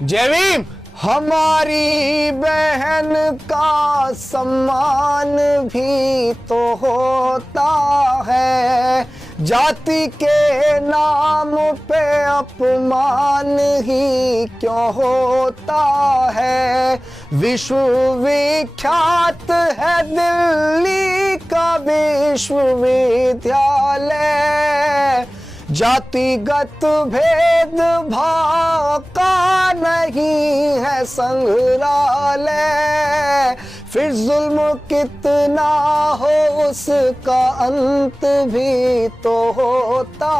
जय भीम। हमारी बहन का सम्मान भी तो होता है, जाति के नाम पे अपमान ही क्यों होता है। विश्वविख्यात है दिल्ली का विश्वविद्यालय, जातिगत भेदभाव का नहीं है संग्रहालय, फिर जुल्म कितना हो उसका अंत भी तो होता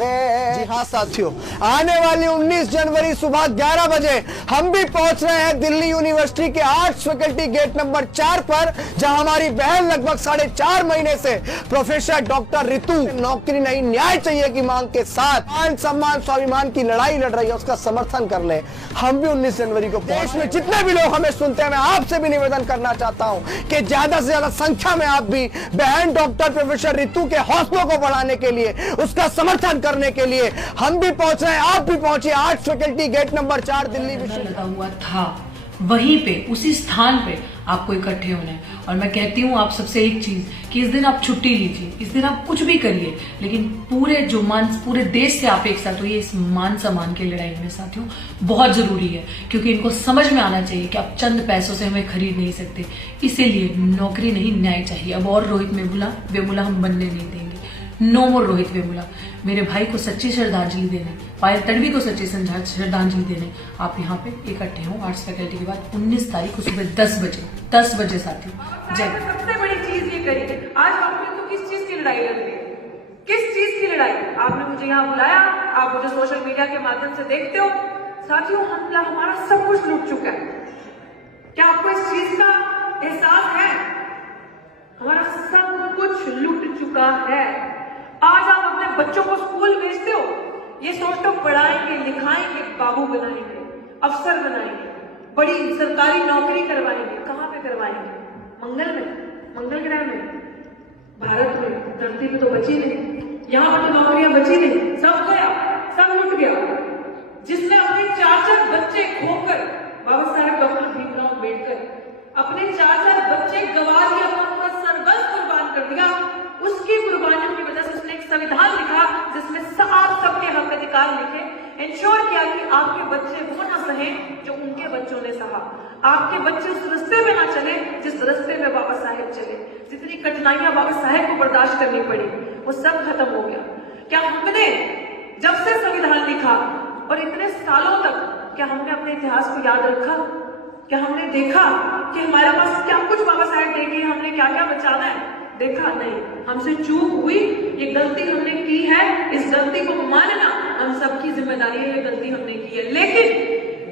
है। जी हाँ साथियों, आने वाली 19 जनवरी सुबह 11 बजे हम भी पहुंच रहे हैं दिल्ली यूनिवर्सिटी के आर्ट्स फैकल्टी गेट नंबर 4 पर, जहां हमारी बहन लगभग 4.5 महीने से प्रोफेसर डॉक्टर रितु नौकरी नहीं न्याय चाहिए की मांग के साथ मान सम्मान स्वाभिमान की लड़ाई लड़ रही है, उसका समर्थन कर ले। हम भी 19 जनवरी को देश में जितने भी लोग हमें सुनते हैं, मैं आपसे भी निवेदन करना चाहता हूं कि ज्यादा से ज्यादा संख्या में आप भी बहन डॉक्टर प्रोफेसर रितु के हौसलों को बढ़ाने के लिए, उसका समर्थन करने के लिए हम भी पहुंच रहे हैं। आप भी पहुंचिए arts faculty gate number 4 Delhi विश्वविद्यालय। लगा हुआ था वहीं पे, उसी स्थान पे आपको इकट्ठे होना है। और मैं कहती हूँ आप सबसे एक चीज कि इस दिन आप छुट्टी लीजिए, इस दिन आप कुछ भी करिए, लेकिन पूरे देश से आप एक साथ होइए इस मान सम्मान की लड़ाई में साथियों। बहुत जरूरी है, क्योंकि इनको समझ में आना चाहिए कि आप चंद पैसों से हमें खरीद नहीं सकते। इसीलिए नौकरी नहीं न्याय चाहिए। अब और रोहित वेमुला हम बनने नहीं देंगे। नो मोर रोहित वेमुला। मेरे भाई को सच्ची श्रद्धांजलि देने, पायल तड़वी को सच्ची श्रद्धांजलि देने आप यहाँ पे इकट्ठे हो आर्ट्स फैकल्टी के बाद 19 तारीख को सुबह 10 बजे साथियों। जय। सबसे बड़ी चीज ये करी, आज आपने तो किस चीज की लड़ाई लड़ रही है? किस चीज की लड़ाई? आपने मुझे यहाँ बुलाया, आप मुझे सोशल मीडिया के माध्यम से देखते हो। साथियों, हमारा सब कुछ लूट चुका है। क्या आपको इस चीज का एहसास है? हमारा सब कुछ लूट चुका है। आज आप अपने बच्चों को स्कूल भेजते हो, ये सोचते हो पढ़ाएंगे, लिखाएंगे, बाबू बनाएंगे, अफसर बनाएंगे, बड़ी सरकारी नौकरी करवाएंगे। कहाँ पे करवाएंगे? मंगल में, मंगल ग्रह में, भारत में, धरती में तो बची नहीं। यहाँ पर तो नौकरियां बची नहीं, सब गया, सब लुट गया। जिसने अपने 4 बच्चे खोकर, बाबा साहेब डॉक्टर भीमराव अम्बेडकर अपने 4 बच्चे गवा दिया, अपना पूरा सर्वस्व कुर्बान कर दिया। उसकी कुर्बानियों की वजह से उसने एक संविधान लिखा जिसमें आप सबके हक अधिकार लिखे, इंश्योर किया कि आपके बच्चे वो ना सहे जो उनके बच्चों ने सहा, आपके बच्चे उस रास्ते में ना चले जिस रास्ते में बाबा साहेब चले। जितनी कठिनाइयां बाबा साहेब को बर्दाश्त करनी पड़ी वो सब खत्म हो गया। क्या हमने जब से संविधान लिखा और इतने सालों तक क्या हमने अपने इतिहास को याद रखा? क्या हमने देखा कि हमारे पास क्या कुछ बाबा साहेब देंगे, हमने क्या क्या बचाना है? देखा नहीं। हमसे चूक हुई, ये गलती हमने की है, इस गलती को मानना हम सबकी जिम्मेदारी है। ये गलती हमने की है, लेकिन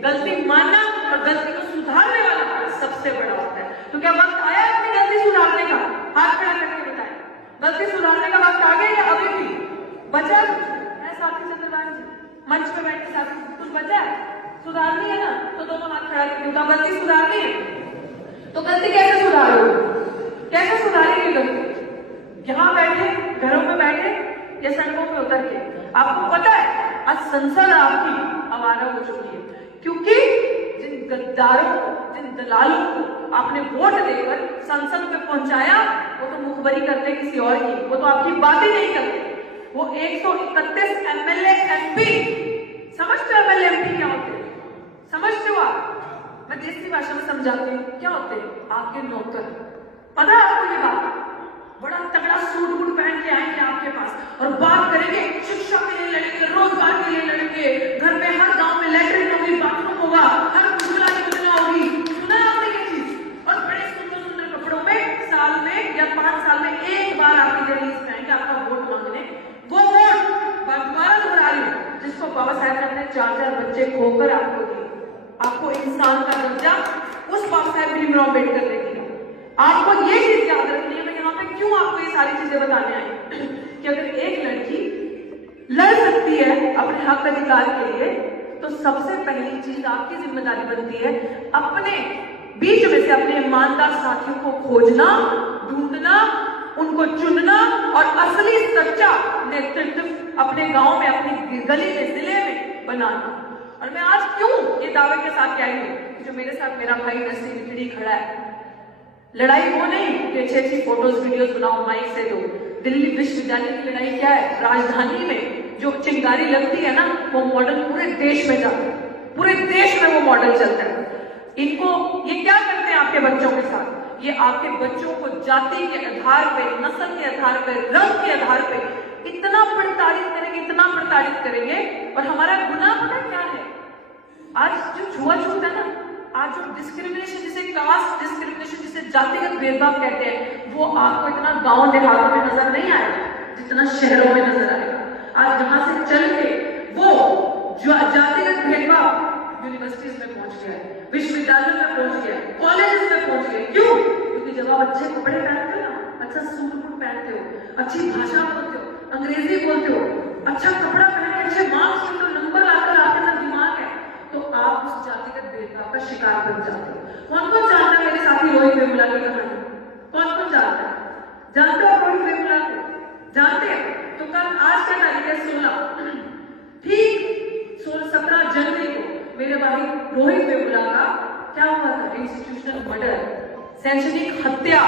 गलती मानना और गलती को सुधारने वाला सबसे बड़ा होता है। तो क्या वक्त आया अपनी गलती सुधारने का? हाथ खड़ा करके बताएं, गलती सुधारने का वक्त आ गया या अभी भी बचा है? साथी चंद्रलाल जी मंच पे बैठे साथी, कुछ बचा है? सुधारनी है ना, तो दोनों हाथ खड़ा करके बताओ, गलती सुधारनी है तो गलती कैसे सुधारो? कैसे सुधारेंगे गलती? यहाँ बैठे, घरों में बैठे या सड़कों पे उतर के? आपको पता है आज संसद आपकी आवारा हो चुकी है, क्योंकि जिन गद्दारों को, जिन दलालों को आपने वोट देकर संसद में पहुंचाया, वो तो मुखबरी करते किसी और की, वो तो आपकी बात ही नहीं करते। वो 131 MLA MP, समझते हो MLA MP क्या होते हैं? समझते हो आप? मैं देसी भाषा में समझाती हूँ, क्या होते हैं? आपके नौकर। पता है आपको ये बात? बड़ा तगड़ा सूट बूट पहन के आएंगे आपके पास और बात करेंगे, शिक्षा के लिए लड़ेंगे, रोजगार के लिए लड़ेंगे, घर में हर गांव में लैट्रिन होगी, बाथरूम होगा, हर उज्ज्वला योजना होगी। सुना है आपने ये चीज? और बड़े सुंदर सुंदर कपड़ों में साल में या 5 साल में एक बार आपकी दहलीज में आएंगे आपका वोट मांगने। वो वोट दोबारा दोहरा रही हूँ, जिसको बाबा साहेब ने अपने 4 बच्चे खोकर आपको दिए। आपको इंसान का दर्जा उस बाबा साहेब भीमराव अम्बेडकर ने दिया। आपको ये चीज याद रखनी है। मैं यहाँ पे क्यों आपको ये सारी चीजें बताने आई कि अगर एक लड़की लड़ सकती है अपने हक अधिकार के लिए, तो सबसे पहली चीज आपकी जिम्मेदारी बनती है अपने बीच में से अपने ईमानदार साथियों को खोजना, ढूंढना, उनको चुनना और असली सच्चा नेतृत्व अपने गांव में, अपनी गली में, जिले में बनाना। और मैं आज क्यों ये दावे के साथ आई हूँ कि जो मेरे साथ मेरा भाई नसीम खिड़ी खड़ा है, लड़ाई वो नहीं कि अच्छी फोटोज वीडियोस बनाओ माइक से दो। दिल्ली विश्वविद्यालय की लड़ाई क्या है? राजधानी में जो चिंगारी लगती है ना, वो मॉडल पूरे देश में जाता है, पूरे देश में वो मॉडल चलता है। इनको ये क्या करते हैं आपके बच्चों के साथ? ये आपके बच्चों को जाति के आधार पे, नस्ल के आधार पे, रंग के आधार पे इतना प्रताड़ित करेंगे, इतना प्रताड़ित करेंगे। और हमारा गुनाह पता क्या है? आज जो छुआछूत है ना, आज जो डिस्क्रिमिनेशन, जिसे कास्ट डिस्क्रिमिनेशन, जिसे जातिगत भेदभाव कहते हैं, वो आपको इतना गांव देहातों में नजर नहीं आएगा जितना शहरों में नजर आएगा। आज जहां से चल के वो जो जातिगत भेदभाव यूनिवर्सिटीज में पहुंच गया है, विश्वविद्यालयों में पहुंच गया है, कॉलेजेस में पहुंच गया। क्यों? क्योंकि जब आप अच्छे कपड़े पहनते हो ना, अच्छा सूट बूट पहनते हो, अच्छी भाषा बोलते हो, अंग्रेजी बोलते हो, अच्छा कपड़ा पहन के अच्छे मार्क्स लेते हो, नंबर लाकर आपके अंदर दिमाग है, तो आप उस जातिगत भेदभाव का शिकार बन जाते हो। कौन कौन जानता है मेरे साथी रोहित वेमुला की कहानी? कौन कौन जानता है? जानते हो रोहित वेमुला को? जानते हैं? तो कल आज का तारीख है 16, ठीक 17 जनवरी को मेरे भाई रोहित वेमुला का क्या हुआ था? इंस्टीट्यूशनल मर्डर, शैक्षणिक हत्या।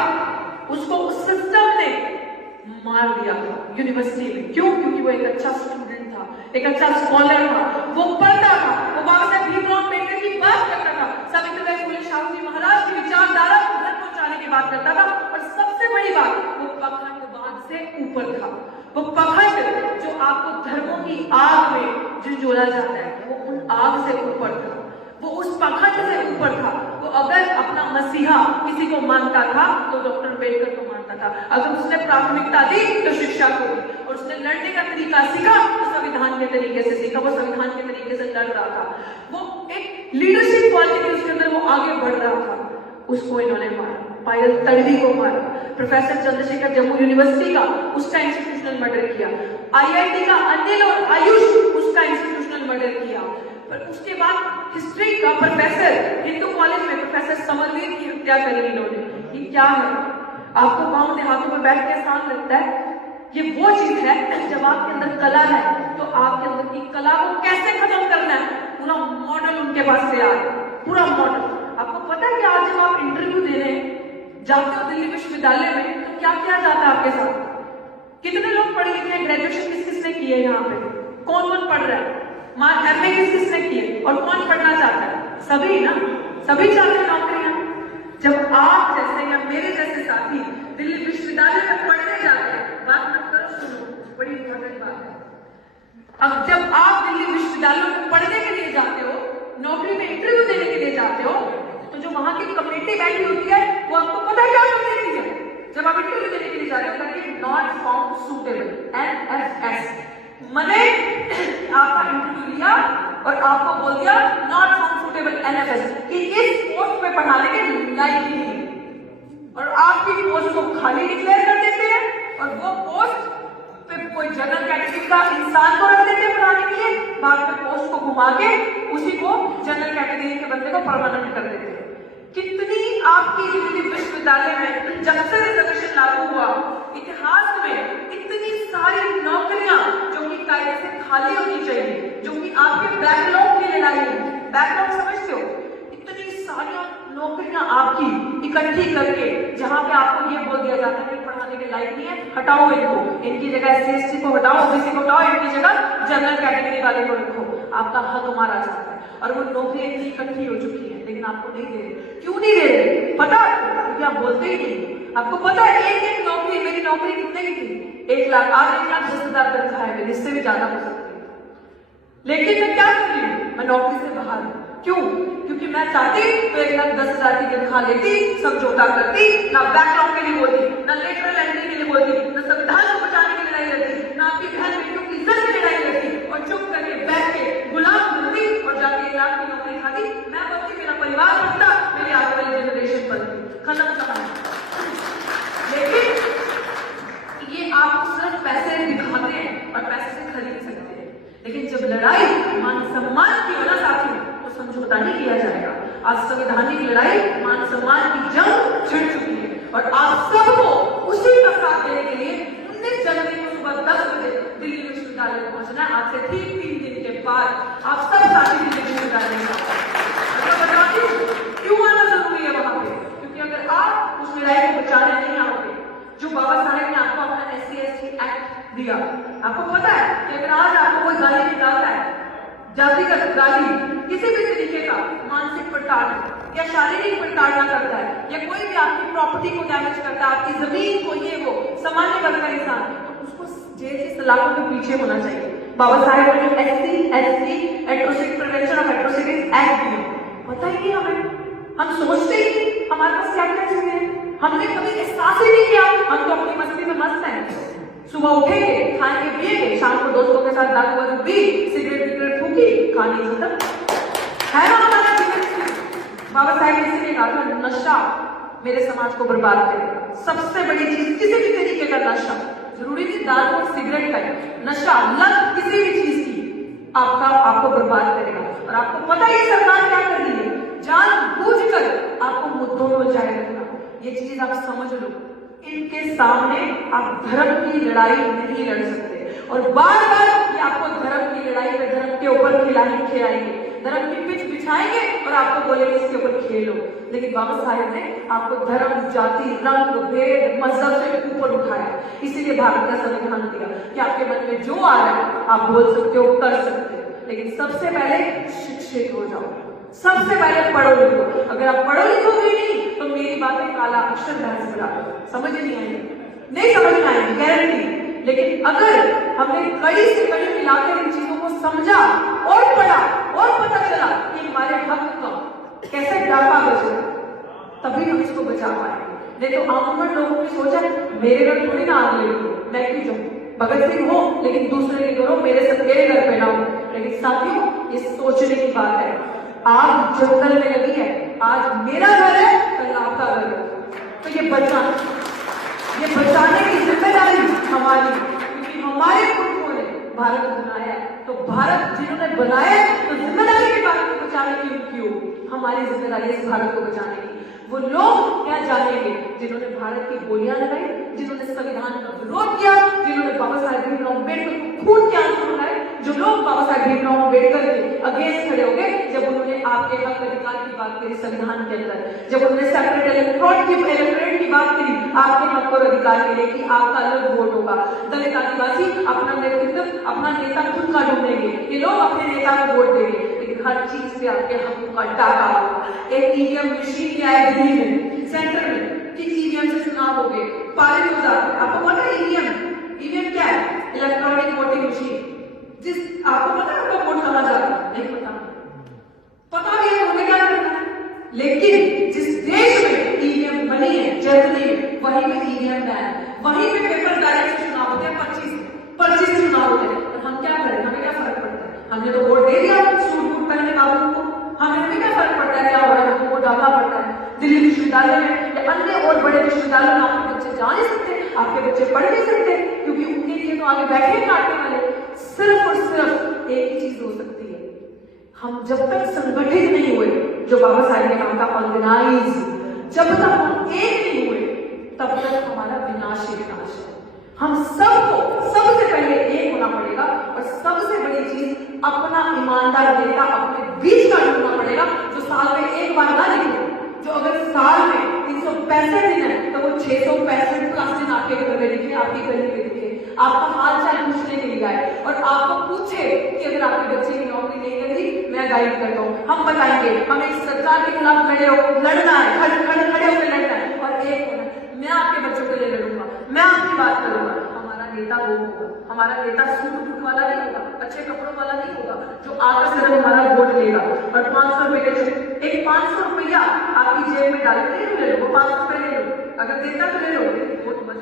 उसको उस सिस्टम ने मार दिया था यूनिवर्सिटी में। क्यों? क्योंकि वो एक अच्छा स्टूडेंट था, एक अच्छा स्कॉलर था, वो पढ़ता था, वो बाबा साहब भीमराव अम्बेडकर की बात करता था, सावित्रीबाई फुले शाहू जी महाराज की विचारधारा को घर पहुंचाने की बात करता था। और सबसे बड़ी बात, वो पखंडवाद से ऊपर था। वो पखंड जो आपको धर्मों की आग में झुंझोला जाता है, वो उन आग से ऊपर था, वो उस पखंड से ऊपर था। वो अगर अपना मसीहा किसी को मानता था तो डॉक्टर अम्बेडकर को मानता था। अगर उसने प्राथमिकता दी तो शिक्षा को दी, और उसने लड़ने का तरीका सीखा तो संविधान के तरीके से सीखा। वो संविधान के तरीके से लड़ रहा था, वो एक लीडरशिप क्वालिटी उसके अंदर, वो आगे बढ़ रहा था। उसको इन्होंने मारा, पायल तड़वी को मारा। प्रोफेसर चंद्रशेखर जम्मू यूनिवर्सिटी का उसका इंस्टीट्यूशनल मर्डर किया। IIT का अनिल और आयुष उसका इंस्टीट्यूशनल मर्डर किया। पर उसके बाद हिस्ट्री का प्रोफेसर हिंदू कॉलेज में प्रोफेसर समरवीर की हत्या करी इन्होंने। ये क्या है? आपको गांव देहातों में बैठ के आसान लगता है? ये वो चीज है जब आपके अंदर कला है तो आपके अंदर की कला को कैसे खत्म करना है, पूरा मॉडल उनके पास तैयार है, पूरा मॉडल। आपको पता है कि आज जब आप इंटरव्यू दे रहे हैं, जाते हो दिल्ली विश्वविद्यालय में, तो क्या किया जाता है आपके साथ? कितने लोग पढ़ लिखे हैं? ग्रेजुएशन किस किसने की है यहाँ पे? कौन कौन पढ़ रहा है? MA किस किसने की है? और कौन पढ़ना चाहता है? सभी ना, सभी चाहते हैं नौकरियां। जब आप जैसे या मेरे जैसे साथी दिल्ली विश्वविद्यालय में पढ़ने जाते हैं, बात मत करो, सुनो, बड़ी इंपॉर्टेंट बात है। अब जब आप दिल्ली विश्वविद्यालय में पढ़ने के लिए जाते हो, नौकरी में इंटरव्यू देने के लिए जाते हो, तो जो वहां की कमेटी बैठी होती है वो आपको पता है क्या देती है? जब आप इंटरव्यू देने के लिए जा रहे हो, कहती है नॉट फाउंड सूटेबल, NFS। मैंने आपका इंटरव्यू लिया और आपको बोल दिया नॉट फाउंड सूटेबल NFS कि इस पोस्ट पे पढ़ाने के लायक ही नहीं, और आपकी पोस्ट को खाली डिक्लेयर कर देते हैं और वो पोस्ट पे कोई जनरल कैटेगरी का इंसान को रख देते हैं पढ़ाने के लिए, बाद में पोस्ट को घुमा के उसी को जनरल कैटेगरी के बंदे को परमानेंट कर देते हैं। कितनी आपकी दिल्ली विश्वविद्यालय में जब से रिजर्वेशन लागू हुआ, इतिहास में इतनी सारी नौकरियां जो कि कायदे से खाली होनी चाहिए, जो कि आपके बैकलॉग की लड़ाई है, बैकलॉग समझते हो? इतनी सारी नौकरियां आपकी इकट्ठी करके, जहां पे आपको ये बोल दिया जाता है कि पढ़ाने के लायक नहीं है, हटाओ इनको, इनकी जगह SC/ST को हटाओ, OBC को हटाओ, इनकी जगह जनरल कैटेगरी वाले को रखो। आपका हक मारा जाता है और वो नौकरियां इतनी इकट्ठी हो चुकी है, लेकिन आपको नहीं दे रहे। क्यों नहीं दे रहे? पता? क्योंकि आप बोलते ही नहीं। आपको पता है एक नौकरी, मेरी नौकरी कितने की थी? 1 लाख, आज 1,10,000 तनख्वाह है, इससे भी ज्यादा हो सकती है। लेकिन मैं क्या कर रही हूँ? मैं नौकरी से बाहर हूँ। क्यों? क्योंकि मैं चाहती तो 1,10,000 की तनख्वाह लेती, समझौता करती, ना बैकलॉग के लिए बोलती, ना लेटरल एंट्री के लिए बोलती, ना संविधान को बचाने की लड़ाई लड़ती, ना आपकी बहन बेटियों की इज्जत की लड़ाई लड़ती, और चुप करके बैठ के गुलाम बनती और जाके 1 लाख की नौकरी खाती। मैं बनती, मेरा परिवार बनता, मेरी आगे वाली जनरेशन बनती। खत्म कहानी। लेकिन ये आपको सिर्फ पैसे दिखाते हैं और पैसे से खरीद सकते हैं, लेकिन जब लड़ाई मान सम्मान की हो ना साथी, तो समझौता नहीं किया जाएगा। आज संवैधानिक लड़ाई, मान सम्मान की जंग छिड़ चुकी है और आप सबको उसी का साथ देने के लिए 19 जनवरी को सुबह 10 बजे दिल्ली विश्वविद्यालय चिकित्सालय पहुंचना है। आज से ठीक 3 दिन के बाद आप सब साथी जिंदगी गुजारने का बताती हूँ क्यों आना जरूरी है वहां पे, क्योंकि अगर आप उस लड़ाई को बचाने नहीं आओगे जो बाबा साहेब ने आपको अपना SC/ST एक्ट दिया। आपको पता है कि अगर आज आपको कोई गाली निकालता है, जातिगत गाली, किसी भी तरीके का मानसिक प्रताड़ना या शारीरिक प्रताड़ना करता है या कोई भी आपकी प्रॉपर्टी को डैमेज करता है, आपकी जमीन को ये वो सामान्य वर्ग का इंसान, तो उसको जेल की सलाखों के पीछे होना चाहिए। बाबा साहेब ने SC/ST atrocity prevention of atrocities act दिया, पता ही नहीं हमें, हम सोचते ही हमारे पास क्या क्या चीजें, हमने कभी एहसास ही नहीं किया, हम तो अपनी मस्ती में मस्त हैं। सुबह उठेंगे, खाएंगे पिएंगे, शाम को दोस्तों के साथ दारू वारू पी, सिगरेट फूकी, कहानी खत्म है ना हमारा जीवन। बाबा साहेब ने इसलिए कहा था नशा मेरे समाज को बर्बाद करेगा। सबसे बड़ी चीज किसी भी तरीके का नशा, जरूरी नहीं दारू और सिगरेट का, नशा लत किसी भी चीज की आपको बर्बाद करेगा। और आपको पता ही सरकार क्या कर रही है, जानबूझकर आपको मुद्दों में उलझाए रखना। ये चीज आप समझ लो, इनके सामने आप धर्म की लड़ाई नहीं लड़ सकते। और बार बार ये आपको धर्म की लड़ाई पे धर्म के ऊपर खिलाएंगे, धर्म की पिच बिछाएंगे और आपको बोलेंगे इसके ऊपर खेलो। लेकिन बाबा साहेब ने आपको धर्म, जाति, रंग, भेद, मजहब से ऊपर उठाया। इसीलिए भारत का संविधान दिया कि आपके मन में जो आ रहा है आप बोल सकते हो, कर सकते हो, लेकिन सबसे पहले शिक्षित हो जाओ, सबसे पहले पढ़ो लिखो। अगर आप पढ़ो लिखोगे नहीं तो मेरी बातें काला अक्षर बहस बना समझ नहीं आएगी, नहीं समझ में आएगी गारंटी। लेकिन अगर हमने कड़ी से कड़ी मिलाकर इन चीजों को समझा और पढ़ा और पता चला कि हमारे हक का कैसे डाका बचे, तभी हम इसको बचा पाएंगे। नहीं तो आम लोगों की सोचा मेरे घर थोड़ी ना आग लगी, मैं क्यों जाऊं, भगत सिंह हो लेकिन दूसरे के घरों मेरे घर पे ना हो। लेकिन साथियों ये सोचने की बात है, आग जंगल में लगी है, आज मेरा घर है कल आपका घर है, तो ये बचाने की जिम्मेदारी हमारी, क्योंकि हमारे पुरखों ने भारत बनाया है। तो भारत जिन्होंने बनाया तो जिम्मेदारी की बात को बचाने की उनकी होगी, हमारी जिम्मेदारी इस भारत को बचाने की। वो लोग क्या जानेंगे जिन्होंने भारत की गोलियां लगाई, जिन्होंने संविधान का विरोध किया, जिन्होंने बाबा साहेब भीमराव अम्बेडकर को खून के आंसू रुलाए, जो लोग बाबा साहेब भीमराव अम्बेडकर के अगेंस्ट खड़े हो गए जब उन्होंने आपके हक अधिकार की बात करी संविधान के अंदर, जब उन्होंने सेपरेट इलेक्टोरेट की बात करी आपके हक और अधिकार के लिए कि आपका अलग वोट होगा। दलित आदिवासी अपना नेतृत्व, अपना नेता खुद का ढूंढेंगे, ये लोग अपने नेता को वोट देंगे, लेकिन हर चीज से आपके हकों का डाका होगा। एक EVM मशीन आया दिल्ली में, सेंटर में, कि EVM से चुनाव हो गए, पारित हो जाते। आपको पता है EVM क्या है? Electronic voting machine. जिस आपको पता है आपका वोट कहां जाता है? नहीं पता भी है हमें क्या करना है। लेकिन जिस देश में EVM बनी है, जर्मनी में, वहीं पे EVM बैन, वहीं पे पेपर बैलेट से चुनाव होते हैं, 25 से चुनाव होते हैं। और हम क्या करें, हमें क्या फर्क पड़ता है? हमने तो वोट दे दिया सूट बूट पहने काबू को, हमें क्या फर्क पड़ता है क्या हो रहा है, हमको वोट डालना पड़ता है। दिल्ली विश्वविद्यालय में या अन्य और बड़े विश्वविद्यालयों में आपके बच्चे जा नहीं सकते, आपके बच्चे पढ़ नहीं सकते, क्योंकि उनके लिए तो आगे बैठे काटने वाले। सिर्फ और सिर्फ एक ही चीज हो सकती है, हम जब तक संगठित नहीं हुए, जो बाबा साहेब ने कहा था ऑर्गेनाइज, जब तक हम एक नहीं हुए तब तक हमारा विनाश ही विनाश है। हम सबको सबसे पहले एक होना पड़ेगा और सबसे बड़ी चीज अपना ईमानदार नेता अपने बीच का ढूंढना पड़ेगा, जो साल में एक बार ना लिखे, जो अगर साल में 365 दिन है तो वो 665 दिन आपके घर में लिखे, आपकी गली में लिखे, आपका हाल चाल पूछने के लिए आए और आपको पूछे कि अगर आपके बच्चे की नौकरी नहीं लगी, मैं गाइड करता हूँ, हम बताएंगे, हमें सरकार के खिलाफ लड़ना है, खड़े होकर लड़ना है और एक होना, मैं आपके बच्चों के लिए लड़ूंगा, मैं आपकी बात करूंगा। हमारा नेता वो होगा, हमारा नेता सूट बूट वाला नहीं होगा, अच्छे कपड़ों वाला नहीं होगा, जो आकर सिर्फ हमारा वोट लेगा और 500 रुपए के चेक, एक 500 रुपया आपकी जेब में डाल के ले लो, वो 500 रुपए ले लो, अगर देता तो ले लो, वोट बच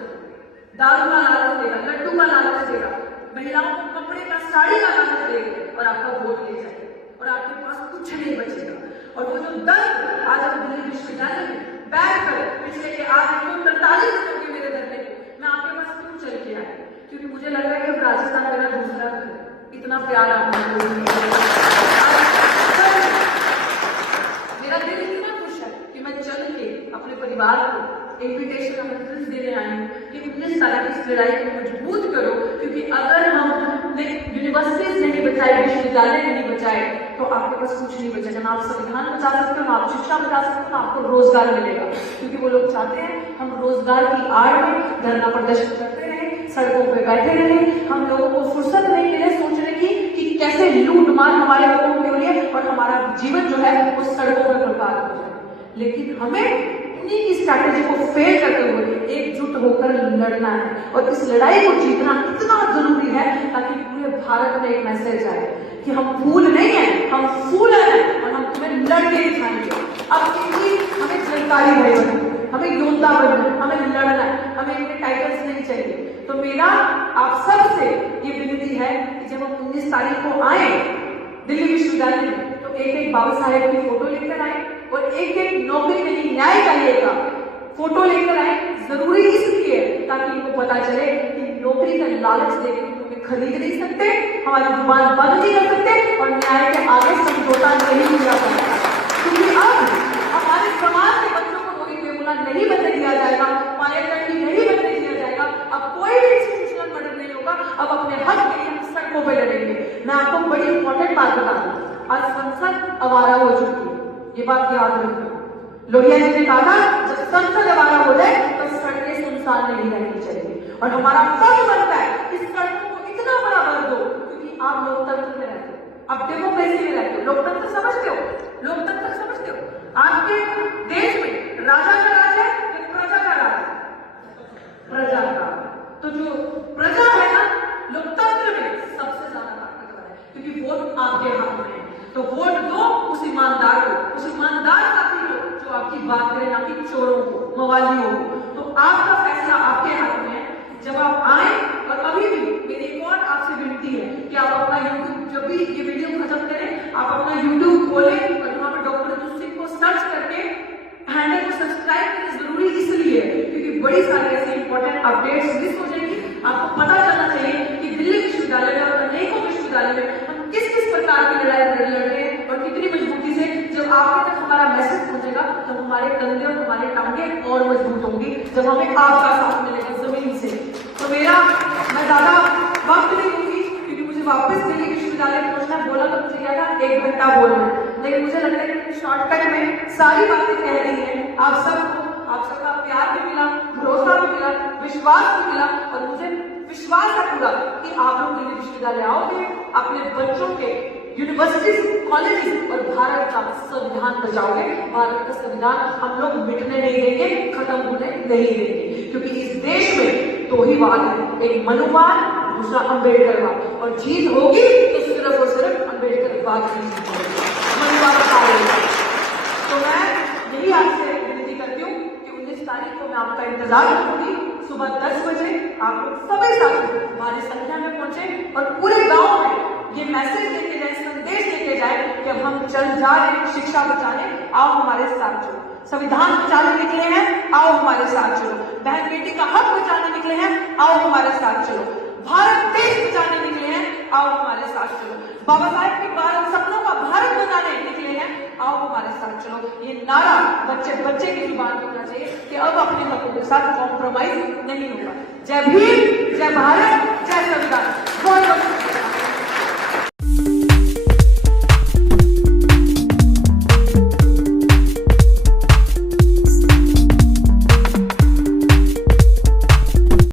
दारू का लालच देगा, लड्डू का लालच देगा, महिलाओं को कपड़े का, साड़ी का लालच देगा और आपका वोट ले जाएगा और आपके पास कुछ नहीं बचेगा। और वो जो दर्द आज हम दिल्ली विश्वविद्यालय में बैठ कर पिछले के आज 43 दिन हो गए मेरे धरने को, मैं आपके पास क्यों चल के आया? क्योंकि मुझे लग रहा है कि राजस्थान मेरा दूसरा घर है, इतना प्यार आपको, मेरा दिल इतना खुश है कि मैं चल के अपने परिवार को इन्विटेशन देने आई हूँ कि 19 साल की इस लड़ाई को मजबूत करो, क्योंकि अगर हम यूनिवर्सिटीज नहीं बचाए, विश्वविद्यालय नहीं बचाए, तो आपके पास कुछ नहीं बचेगा। ना आप संविधान बचा सकते हो, ना आप शिक्षा बचा सकते हो, ना आपको रोजगार मिलेगा। क्योंकि वो लोग चाहते हैं हम रोजगार की आड़ में धरना प्रदर्शन करते रहे, सड़कों पे बैठे रहे। हम लोगों को फुर्सत नहीं मिले सोचने की कि कैसे लूट मार हमारे लोगों की हो रही है और हमारा जीवन जो है वो सड़कों पर बर्बाद हो जाए। लेकिन हमें इन्हीं की स्ट्रैटेजी को फेल करते हुए एकजुट होकर लड़ना है और इस लड़ाई को जीतना इतना जरूरी है ताकि पूरे भारत में एक मैसेज आए कि हम फूल नहीं है, हम फूल हैं और हम तुम्हें लड़के दिखाएंगे। अब इनकी हमें जनकारी नहीं बननी, हमें योद्धा बनना है, हमें लड़ना है, हमें इनके टाइटल्स नहीं चाहिए। तो मेरा आप सबसे ये विनती है कि जब हम 19 तारीख को आए दिल्ली विश्वविद्यालय में तो एक बाबा साहेब की फोटो लेकर आए और एक नौकरी नहीं न्याय चाहिए का फोटो लेकर आए। जरूरी इसलिए ताकि इनको पता चले कि नौकरी का लालच देकर तुम्हें खरीद नहीं सकते, हमारी जुबान बंद नहीं कर सकते और न्याय के आगे समझौता नहीं किया सकता। क्योंकि अब हमारे समाज के बच्चों को नौकरी बेगुनाह नहीं बनने दिया जाएगा, मायाकर्मी नहीं बनने दिया जाएगा। अब कोई भी इंस्टीट्यूशनल मर्डर नहीं होगा। अब अपने हक के लिए हम सड़कों पर लड़ेंगे। मैं आपको बड़ी इंपॉर्टेंट बात बता दूं, आज संसद आवारा हो चुकी है, ये बात याद रखना। लोहिया जी ने कहा था जब संसद आवारा हो जाए तो सड़कें सुनसान नहीं रहनी चाहिए और हमारा फर्ज बनता है कि सड़कों को इतना बड़ा भर दो क्योंकि आप लोकतंत्र में रहते हो, आप डेमोक्रेसी में रहते हो। लोकतंत्र समझते हो, लोकतंत्र समझते हो। आपके देश में राजा का राज है या प्रजा का राज है? प्रजा का। तो जो प्रजा है ना लोकतंत्र में सबसे ज्यादा ताकतवर है क्योंकि वोट आपके हाथ में है। तो वोट दो उस ईमानदार को, उस ईमानदार साथी को जो आपकी बात करे, ना कि चोरों को, मवालियों को। तो आपका फैसला आपके हाथ में है। जब आप आए और अभी भी मेरी एक और आपसे विनती है कि आप अपना यूट्यूब, जब भी ये वीडियो खत्म करें, आप अपना यूट्यूब खोलें और वहां पर डॉक्टर ऋतु सिंह को सर्च करके हैंडल को सब्सक्राइब करना जरूरी इसलिए क्योंकि बड़ी सारी ऐसी इंपॉर्टेंट अपडेट्स मिस हो जाएंगी। आपको पता चलना चाहिए कि दिल्ली विश्वविद्यालय में और अनेकों विश्वविद्यालय में हम किस किस प्रकार की लड़ाई लड़ रहे हैं और कितनी मजबूती से। जब आपके तक हमारा मैसेज पहुंचेगा तो हमारे कंधे और हमारे टांगे और मजबूत होंगी जब हमें आपका साथ मिलेगा जमीन से। तो मैं ज्यादा वक्त नहीं दूंगी क्योंकि मुझे वापस दिल्ली विश्वविद्यालय पहुंचना बोला तो मुझे क्या था 1 घंटा बोलना, लेकिन मुझे लगता है कि शॉर्टकट में सारी बातें कह रही है। आप सबका प्यार भी मिला, भरोसा भी मिला, विश्वास भी मिला और मुझे विश्वास है पूरा कि आप लोग दिल्ली विश्वविद्यालय आओगे, अपने बच्चों के यूनिवर्सिटीज, कॉलेजेस और भारत का संविधान बचाओगे। भारत का संविधान हम लोग मिटने नहीं देंगे, खत्म होने नहीं देंगे क्योंकि इस देश में दो ही वाद है, एक मनुवाद, दूसरा अम्बेडकरवाद और जीत होगी तो सिर्फ और सिर्फ अम्बेडकरवाद की जीत होगी, मनुवाद का नहीं। तो मैं यही आपसे विनती करती हूँ कि 19 तारीख को मैं आपका इंतजार करूंगी। सुबह 10 बजे आप लोग सभी साथी हमारी संख्या में पहुंचे और पूरे गांव में ये मैसेज लेके जाए, संदेश लेके जाए कि अब हम चल जा रहे हैं शिक्षा बचाने, आओ हमारे साथ चलो। संविधान बचाने निकले हैं, आओ हमारे साथ चलो। बहन बेटी का हक बचाने निकले हैं, आओ हमारे साथ चलो। भारत देश बचाने निकले हैं, आओ हमारे साथ चलो। बाबा साहेब के सपनों का भारत बनाने निकले हैं, आओ हमारे साथ चलो। ये नारा बच्चे की जुबान पे होना चाहिए कि अब अपने हकों के साथ कॉम्प्रोमाइज नहीं होगा। जय भीम, जय भारत।